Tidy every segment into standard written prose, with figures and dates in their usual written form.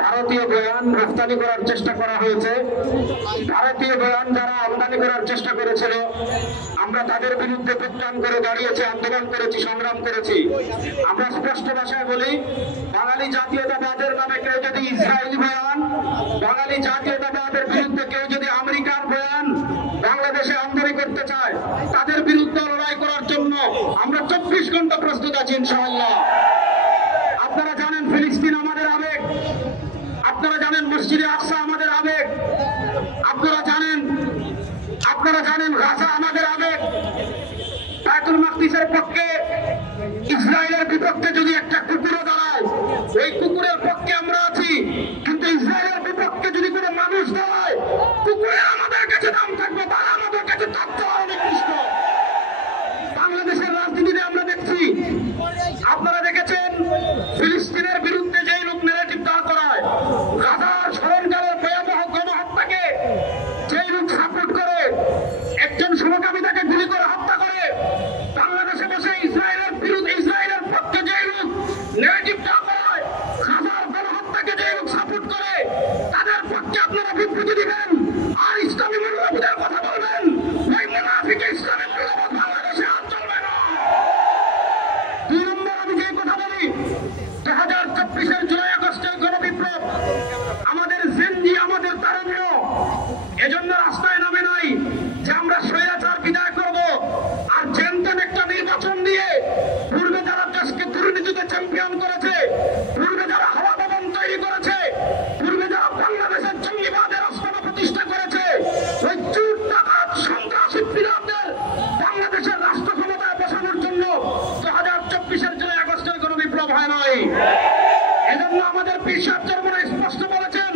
ভারতীয় বয়ান রপ্তানি করার চেষ্টা করা হয়েছে। ভারতীয় বয়ান যারা আমদানি করার চেষ্টা করেছিল, আমরা তাদের বিরুদ্ধে প্রত্যান করে দাঁড়িয়েছি, আন্দোলন করেছি, সংগ্রাম করেছি। আমরা স্পষ্ট ভাষায় বলি, বাঙালি জাতীয়তাবাদের নামে কেউ যদি ইসরায়েলি বয়ান, বাঙালি জাতীয়তাবাদের বিরুদ্ধে কেউ যদি আমেরিকার বয়ান বাংলাদেশে আমদানি করতে চায়, তাদের বিরুদ্ধে লড়াই করার জন্য আমরা 24 ঘন্টা প্রস্তুত আছি ইনশাআল্লাহ। আপনারা জানেন ফিলিস্তিন আমাদের আবেগ, আপনারা জানেন মসজিদে আকসা আমাদের আবেগ, আপনারা জানেন গাজা আমাদের আবেগ। বায়তুল মাকদিসের পক্ষে ইসরায়েলের বিপক্ষে যদি একটা কুকুরও দাঁড়ায়, ওই কুকুরের পক্ষে আমরা আছি। কিন্তু ইসরায়েলের বিপক্ষে যদি কোনো মানুষ দাঁড়ায়, কুকুরের আমাদের কাছে দাম থাকবে, তারা আমাদের কাছে তথ্য নিকৃষ্ট। বাংলাদেশের রাজনীতিতে আমরা দেখছি, আপনারা দেখেছেন ফিলিস্তিনের বিরুদ্ধে যেই লোক ন্যারেটিভ দাঁড় করায়, গাজার স্মরণকালের ভয়াবহ গণহত্যাকে যেই লোক সাপোর্ট করে, একজন সমকামী তাকে গুলি করে হত্যা করে, বাংলাদেশে বসে ইসরায়েলের বিরুদ্ধে ইসরায়েলের পক্ষে যেই লোক ন্যারেটিভ দাঁড় করায়, গাজার গণহত্যাকে যেই লোক সাপোর্ট করে, তাদের পক্ষে আপনারা বিবৃতি দিবেন আর ইসলামী মূল্যবোধের কথা বলবেন। ওই মুনাফিক ইসলামী মূল্যবোধ বাংলাদেশে আর চলবে না। 2 নম্বর, আমি যে কথা বলি, 2024-এর জুলাই আগস্টের গণবিপ্লব আমাদের জিন্দি, আমাদের তারুণ্য এজন্য রাস্তায় নামে নাই যে আমরা স্বৈরাচার বিদায় করব আর জেনতেন একটা নির্বাচন দিয়ে পূর্বে যারা দেশকে দুর্নীতিতে চ্যাম্পিয়ন করেছে, পূর্বে যারা হাওয়া ভবন তৈরি করেছে, পূর্বে যারা বাংলাদেশের জঙ্গিবাদের রাস্তা প্রতিষ্ঠা করেছে, ওই চোর ডাকাত সন্ত্রাসী ফিরাদের বাংলাদেশের রাষ্ট্র ক্ষমতায় বসানোর জন্য 2024-এর জুলাই আগস্টের গণবিপ্লব হয় নাই। এজন্য আমাদের পীর সাহেব চরমরা স্পষ্ট বলেছেন,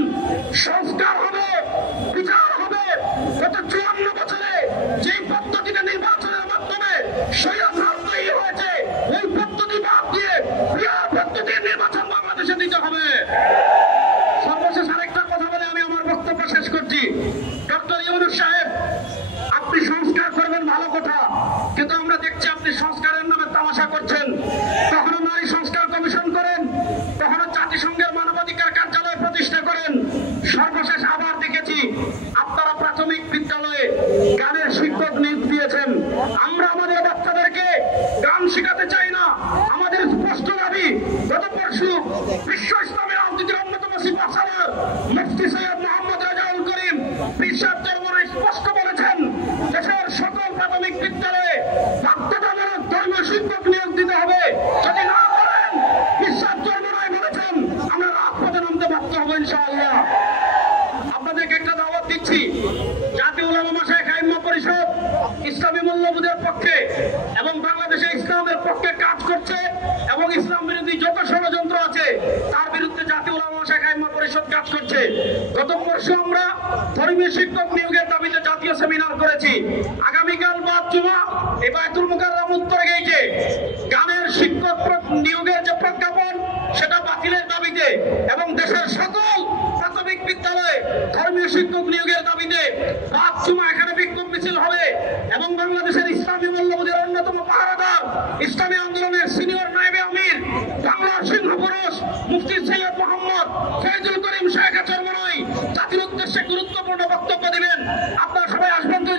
সংস্কার হবে, বিচার হবে। গত 54 বছরে যে পদ্ধতিতে নির্বাচনের মাধ্যমে স্বৈরাচার তৈরি হয়েছে, ওই পদ্ধতি বাদ দিয়ে ক্রিয়া পদ্ধতির নির্বাচন বাংলাদেশে দিতে হবে। সর্বশেষ আরেকটা কথা বলে আমি আমার বক্তব্য শেষ করছি। ডক্টর ইউনূস সাহেব, আপনি সংস্কার করবেন ভালো কথা, কিন্তু আমরা দেখছি আপনি সংস্কারের নামে তামাশা করছেন। কখনো নারী সংস্কার কমিশন করেন, কখনো জাতিসংঘের মানবাধিকার কার্যালয় প্রতিষ্ঠা করেন। সর্বশেষ আবার দেখেছি আপনারা প্রাথমিক বিদ্যালয়ে গানের শিক্ষক নিয়োগ দিয়েছেন। আমরা আমাদের বাচ্চাদেরকে গান শেখাতে চাই না। আমাদের স্পষ্ট দাবি, গত পরশু বিশ্ব ইসলামী রাজনীতির অন্যতম সিফা সালার মুফতি সৈয়দ মোহাম্মদ রেজাউল করিম পীর সাহেব চরমরা স্পষ্ট বলেছেন, দেশের সকল প্রাথমিক বিদ্যালয়ে বাধ্যতামূলক ধর্মীয় শিক্ষক নিয়োগ দিতে হবে। যদি না করেন, পীর সাহেব চরমরাই বলেছেন, আমরা রাজপথে নামতে বাধ্য হবো ইনশাআল্লাহ। আপনাদেরকে একটা দাওয়াত দিচ্ছি, জাতীয় উলামা মাশায়েখ আইম্মা পরিষদ ইসলামী মূল্যবোধের পক্ষে এবং বাংলাদেশে ইসলামের পক্ষে কাজ করছে এবং ইসলাম বিরোধী যত ষড়যন্ত্র আছে তার বিরুদ্ধে জাতীয় উলামা মাশায়েখ আইম্মা পরিষদ কাজ করছে। গত পরশু আমরা ধর্মীয় শিক্ষক নিয়োগের দাবিতে জাতীয় সেমিনার করেছি। আগামীকাল বাদ জুমা